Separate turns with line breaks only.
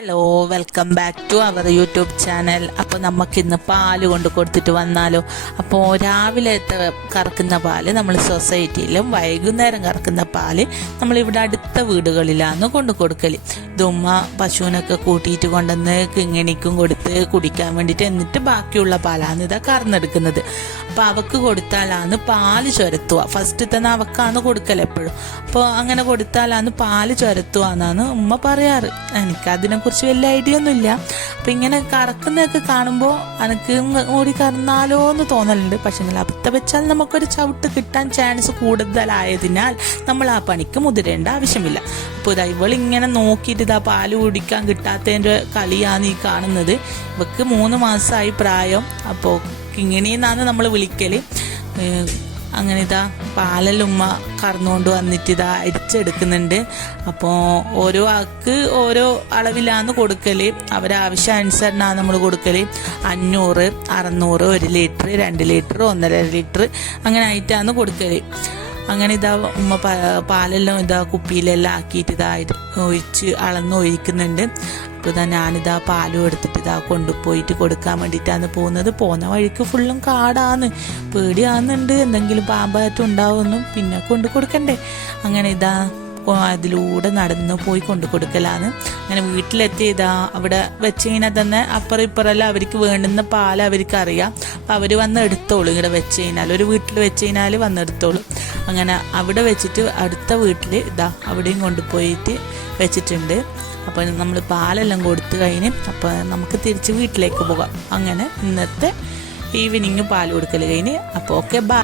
Hello welcome back to our YouTube channel അപ്പോൾ നമുക്ക് ഇന്ന് പാൽ കൊണ്ട് കൊടുത്തിട്ട് വന്നാലോ? അപ്പോൾ രാവിലത്തെ കറക്കുന്ന പാൽ നമ്മൾ സൊസൈറ്റിയിലും വൈകുന്നേരം കറക്കുന്ന പാൽ നമ്മളിവിടെ അടുത്ത വീടുകളിലാണ് കൊണ്ട് കൊടുക്കൽ ഇതുമ്മ പശുവിനൊക്കെ കൂട്ടിയിട്ട് കൊണ്ടുവന്ന് കിങ്ങിണിക്കും കൊടുത്ത് കുടിക്കാൻ വേണ്ടിയിട്ട് എന്നിട്ട് ബാക്കിയുള്ള പാലാണ് ഇതാ കറന്നെടുക്കുന്നത്. അപ്പോൾ അവക്ക് കൊടുത്താലാന്ന് പാൽ ചുരത്തുക. ഫസ്റ്റ് തന്നെ അവക്കാന്ന് കൊടുക്കല എപ്പോഴും. അപ്പോൾ അങ്ങനെ കൊടുത്താലാന്ന് പാൽ ചുരത്തുക എന്നാണ് ഉമ്മ പറയാറ്. എനിക്ക് അതിനെക്കുറിച്ച് വലിയ ഐഡിയ ഒന്നുമില്ല. അപ്പം ഇങ്ങനെ കറക്കുന്നതൊക്കെ കാണുമ്പോൾ എനിക്ക് ഓടി കറന്നാലോ എന്ന് തോന്നലുണ്ട്. പക്ഷേ അബദ്ധ വെച്ചാൽ നമുക്കൊരു ചവിട്ട് കിട്ടാൻ ചാൻസ് കൂടുതലായതിനാൽ നമ്മൾ ആ പണിക്ക് മുതിരേണ്ട ആവശ്യമില്ല. അപ്പോൾ ഇതാ ഇവളിങ്ങനെ നോക്കിയിട്ട് ഇതാ പാൽ കുടിക്കാൻ കിട്ടാത്തതിന്റെ കളിയാണ് ഈ കാണുന്നത്. ഇവക്ക് മൂന്ന് മാസമായി പ്രായം. അപ്പോൾ കിങ്ങിണിന്നാണ് നമ്മൾ വിളിക്കൽ അങ്ങനെ ഇതാ പാലലുമ്മ കറന്നുകൊണ്ട് വന്നിട്ട് ഇതാ അരിച്ചെടുക്കുന്നുണ്ട്. അപ്പോൾ ഓരോ ആൾക്ക് ഓരോ അളവിലാണ് കൊടുക്കൽ അവരാവശ്യാനുസരണമാണ് നമ്മൾ കൊടുക്കൽ അഞ്ഞൂറ് അറുന്നൂറ് ഒരു ലിറ്റർ രണ്ട് ലിറ്റർ ഒന്നര ലിറ്റർ അങ്ങനെ ആയിട്ടാണ് കൊടുക്കൽ അങ്ങനെ ഇതാ ഉമ്മ പാലെല്ലാം ഇതാ കുപ്പിയിലെല്ലാം ആക്കിയിട്ട് ഇതാ ഒഴിച്ച് അളന്ന് ഒഴിക്കുന്നുണ്ട്. അപ്പോൾ ഇതാ ഞാനിതാ പാലും എടുത്തിട്ട് ഇതാ കൊണ്ടുപോയിട്ട് കൊടുക്കാൻ വേണ്ടിയിട്ടാണ് പോകുന്നത്. പോകുന്ന വഴിക്ക് ഫുള്ളും കാടാന്ന് പേടിയാകുന്നുണ്ട് എന്തെങ്കിലും പാമ്പായിട്ടും ഉണ്ടാവുമെന്നും പിന്നെ കൊണ്ടു കൊടുക്കണ്ടേ. അങ്ങനെ ഇതാ അതിലൂടെ നടന്ന് പോയി കൊണ്ടു കൊടുക്കലാണ്. അങ്ങനെ വീട്ടിലെത്തി ഇതാ അവിടെ വെച്ച് കഴിഞ്ഞാൽ തന്നെ അപ്പുറം ഇപ്പുറമെല്ലാം അവർക്ക് വേണ്ടുന്ന പാൽ അവർക്ക് അറിയാം അപ്പം അവർ വന്ന് എടുത്തോളൂ ഇവിടെ വെച്ച് കഴിഞ്ഞാൽ ഒരു വീട്ടിൽ വെച്ച് കഴിഞ്ഞാൽ വന്നെടുത്തോളൂ അങ്ങനെ അവിടെ വെച്ചിട്ട് അടുത്ത വീട്ടിൽ ഇതാ അവിടെയും കൊണ്ടുപോയിട്ട് വെച്ചിട്ടുണ്ട്. അപ്പോൾ നമ്മൾ പാലെല്ലാം കൊടുത്തു കഴിഞ്ഞ് അപ്പോൾ നമുക്ക് തിരിച്ച് വീട്ടിലേക്ക് പോകാം. അങ്ങനെ ഇന്നത്തെ ഈവനിങ് പാൽ കൊടുക്കൽ കഴിഞ്ഞ്. അപ്പോൾ ഓക്കെ ബാ